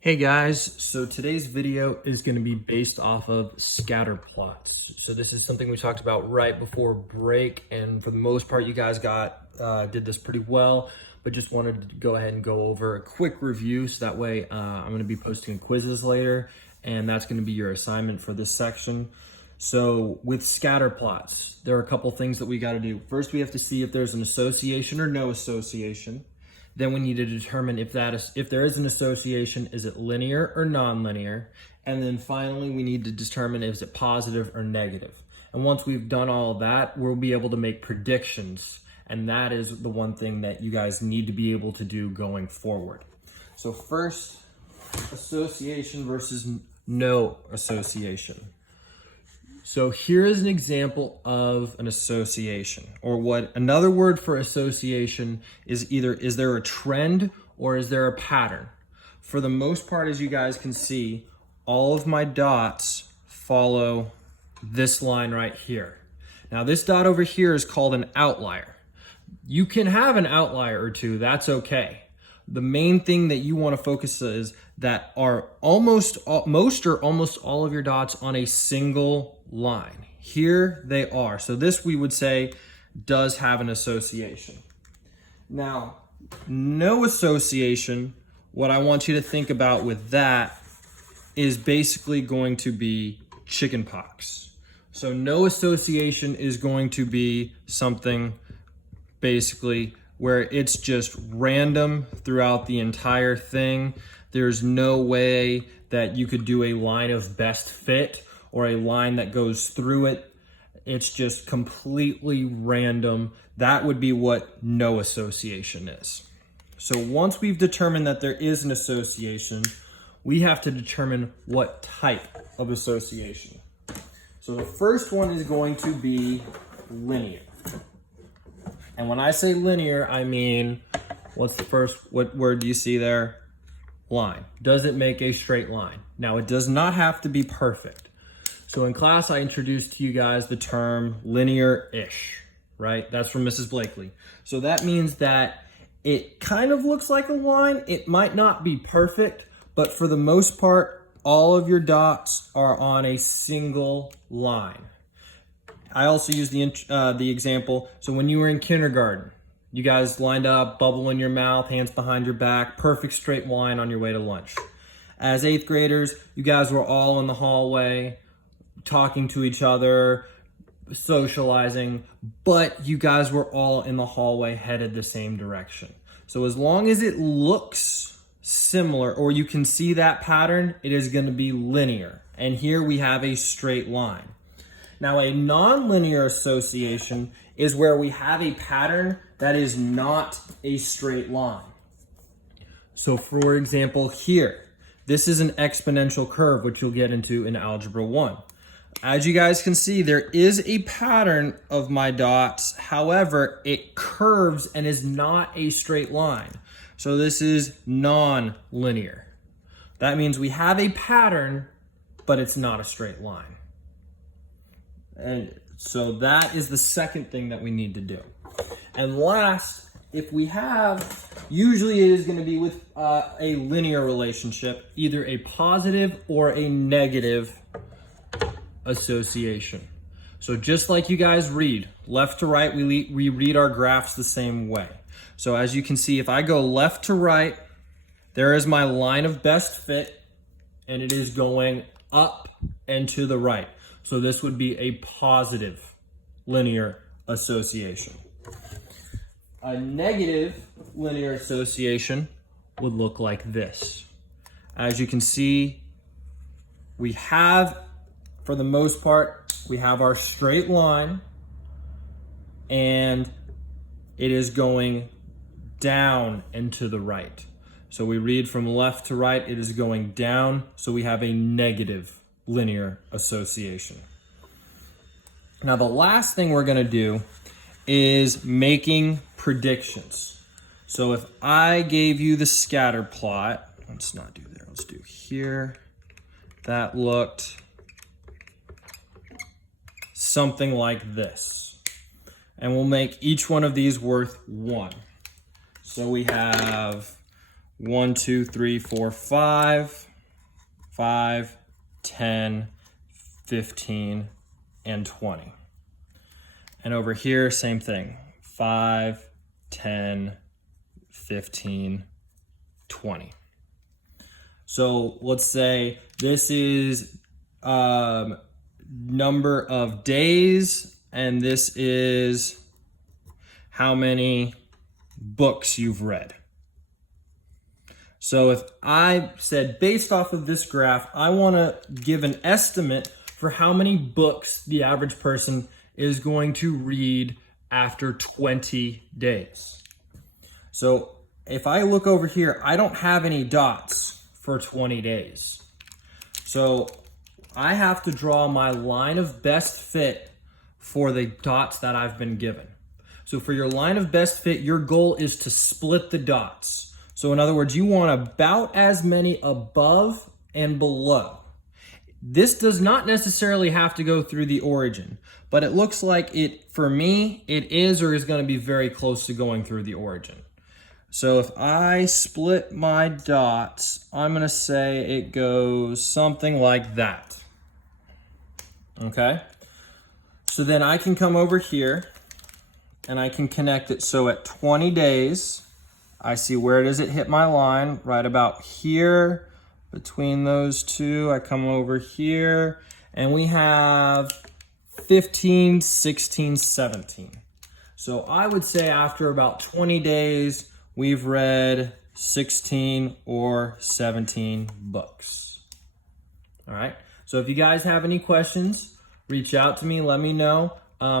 Hey guys, so today's video is going to be based off of scatter plots. So this is something we talked about right before break, and for the most part you guys did this pretty well, but just wanted to go ahead and go over a quick review so that way I'm going to be posting quizzes later, and that's going to be your assignment for this section. So with scatter plots, there are a couple things that we got to do. First, we have to see if there's an association or no association. Then we need to determine if there is an association, is it linear or nonlinear? And then finally, we need to determine is it positive or negative. And once we've done all of that, we'll be able to make predictions. And that is the one thing that you guys need to be able to do going forward. So first, association versus no association. So here is an example of an association, or what another word for association is either is there a trend or is there a pattern? For the most part, as you guys can see, all of my dots follow this line right here. Now this dot over here is called an outlier. You can have an outlier or two, that's okay. The main thing that you want to focus on is that are most or almost all of your dots on a single line. Here they are. So this we would say does have an association. Now, no association, what I want you to think about with that is basically going to be chickenpox. So no association is going to be something basically where it's just random throughout the entire thing. There's no way that you could do a line of best fit or a line that goes through it. It's just completely random. That would be what no association is. So once we've determined that there is an association, we have to determine what type of association. So the first one is going to be linear. And when I say linear, I mean, what word do you see there? Line. Does it make a straight line? Now, it does not have to be perfect. So in class, I introduced to you guys the term linear-ish, right? That's from Mrs. Blakely. So that means that it kind of looks like a line. It might not be perfect, but for the most part, all of your dots are on a single line. I also use the example. So when you were in kindergarten, you guys lined up, bubble in your mouth, hands behind your back, perfect straight line on your way to lunch. As 8th graders, you guys were all in the hallway, talking to each other, socializing, but you guys were all in the hallway headed the same direction. So as long as it looks similar, or you can see that pattern, it is going to be linear. And here we have a straight line. Now, a nonlinear association is where we have a pattern that is not a straight line. So for example, here, this is an exponential curve, which you'll get into in Algebra 1. As you guys can see, there is a pattern of my dots. However, it curves and is not a straight line. So this is non-linear. That means we have a pattern, but it's not a straight line. And so that is the second thing that we need to do. And last, if we have, usually it is going to be with a linear relationship, either a positive or a negative association. So just like you guys read, left to right, we read our graphs the same way. So as you can see, if I go left to right, there is my line of best fit, and it is going up and to the right. So this would be a positive linear association. A negative linear association would look like this. As you can see, we have, for the most part, we have our straight line, and it is going down and to the right. So we read from left to right, it is going down, so we have a negative linear association. Now, the last thing we're going to do is making predictions. So if I gave you the scatter plot, let's not do there, let's do here. That looked something like this. And we'll make each one of these worth 1. So we have 1, 2, 3, 4, 5, 5, 10, 15, and 20. And over here, same thing, 5, 10, 15, 20. So let's say this is number of days, and this is how many books you've read. So if I said, based off of this graph, I want to give an estimate for how many books the average person is going to read after 20 days. So if I look over here, I don't have any dots for 20 days. So I have to draw my line of best fit for the dots that I've been given. So for your line of best fit, your goal is to split the dots. So in other words, you want about as many above and below. This does not necessarily have to go through the origin, but it looks like it, for me, it is or is going to be very close to going through the origin. So if I split my dots, I'm going to say it goes something like that. Okay? So then I can come over here and I can connect it. So at 20 days, I see where does it hit my line? Right about here. Between those two, I come over here and we have 15, 16, 17. So I would say after about 20 days, we've read 16 or 17 books. All right. So if you guys have any questions, reach out to me, let me know. I'll